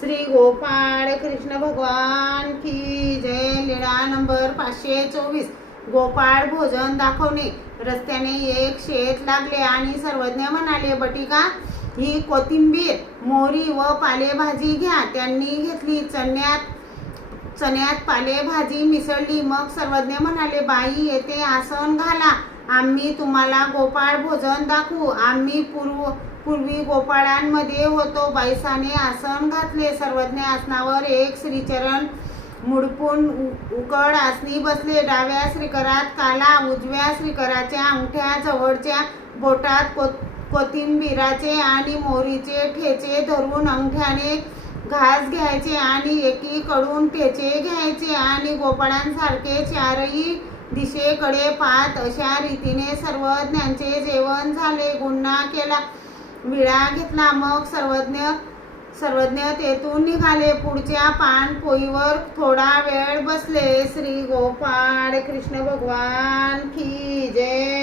श्री गोपाळ कृष्ण भगवान की जय. लीळा नंबर पाचशे चोवीस. गोपाळ भोजन दाखवणे. रस्त्याने एक शेत लागले आणि सर्वज्ञ म्हणाले बटिका ही कोथिंबीर मोहरी व पालेभाजी घ्या. त्यांनी घेतली चण्यात चण्यात पालेभाजी मिसळली. मग सर्वज्ञ म्हणाले बाई येथे आसन घाला. आम्ही तुम्हाला गोपाळ भोजन दाखवू. आम्ही पूर्व पूर्वी गोपाळांमध्ये होतो. बायसाने आसन घातले. सर्वज्ञ आसनावर एक श्रीचरण मुडपून उकड आसनी बसले. डाव्या श्रीकरात काला उजव्या श्रीकराच्या अंगठ्या जवळच्या बोटात को कोथिंबिराचे आणि मोहरीचे ठेचे धरून अंगठ्याने घास घ्यायचे आणि एकीकडून ठेचे घ्यायचे आणि गोपाळांसारखे चारही दिशेकडे पाहत अशा रीतीने सर्वज्ञांचे जेवण झाले. गुन्हा केला. विळा घेतला मग सर्वज्ञ सर्वज्ञ तेथून निघाले. पुढच्या पानपोईवर थोडा वेळ बसले. श्री गोपाळ कृष्ण भगवान की जय.